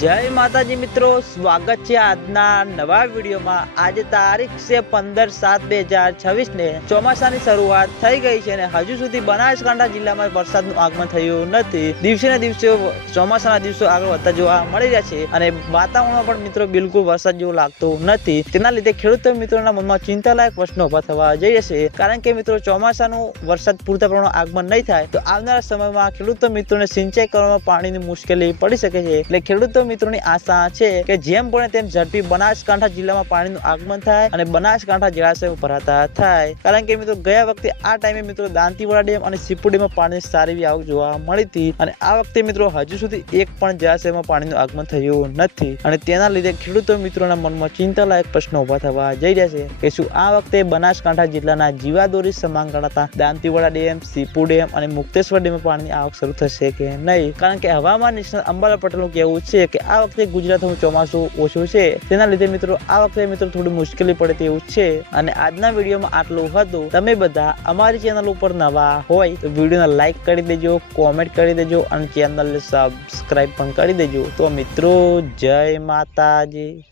જય માતાજી મિત્રો, સ્વાગત છે આજના નવા વિડીયોમાં। આજે તારીખ છે 15/7/2026 ને ચોમાસાની શરૂઆત થઈ ગઈ છે અને હજુ સુધી બનાસકાંઠા જિલ્લામાં વરસાદનું આગમન થયું નથી। દિવસે ને દિવસે ચોમાસાના દિવસો આગળ વધતા જોવા મળી રહ્યા છે અને વાતાવરણમાં પણ મિત્રો બિલકુલ વરસાદ જેવું લાગતું નથી। તેના લીધે ખેડૂતો મિત્રોના મનમાં ચિંતાલાયક પ્રશ્નો ઉભા થવા જઈ રહ્યા છે, કારણ કે મિત્રો ચોમાસાનું વરસાદ પૂરતા પ્રમાણમાં આગમન નહીં થાય તો આવનારા સમયમાં ખેડૂતો મિત્રોને સિંચાઈ કરવામાં પાણીની મુશ્કેલી પડી શકે છે। એટલે ખેડૂતો મિત્રોની આશા છે કે જેમ બને તેમ ઝડપી બનાસકાંઠા જિલ્લામાં પાણીનું આગમન થાય અને બનાસકાંઠા જળાશયો ભરાતા થાય, કારણ કે મિત્રો ગયા વખતે આ ટાઈમે મિત્રો દાંતીવાડા ડેમ અને સીપુ ડેમમાં પાણીની સારી એવી આવક જોવા મળી હતી અને આ વખતે મિત્રો હજુ સુધી એક પણ જળાશયમાં પાણીનું આગમન થયું નથી અને તેના લીધે ખેડૂતો મિત્રોના મનમાં ચિંતાલાયક પ્રશ્નો ઉભા થવા જઈ રહ્યા છે કે શું આ વખતે બનાસકાંઠા જિલ્લાના જીવાદોરી સમાન ગણાતા દાંતીવાડા ડેમ, સીપુ ડેમ અને મુક્તેશ્વર ડેમમાં પાણીની આવક શરૂ થશે કે નહીં। કારણ કે હવામાન નિષ્ણાત અંબાલાલ પટેલનું કહેવું છે કે આ વખતે ગુજરાતમાં ચોમાસું ઓછું છે, તેના લીધે મિત્રો આ વખતે મિત્રો થોડી મુશ્કેલી પડે તેવું છે। અને આજના વિડીયોમાં આટલું હતું। તમે બધા અમારી ચેનલ ઉપર નવા હોય તો વિડીયોને લાઈક કરી દેજો, કોમેન્ટ કરી દેજો અને ચેનલને સબસ્ક્રાઇબ પણ કરી દેજો। તો મિત્રો જય માતાજી।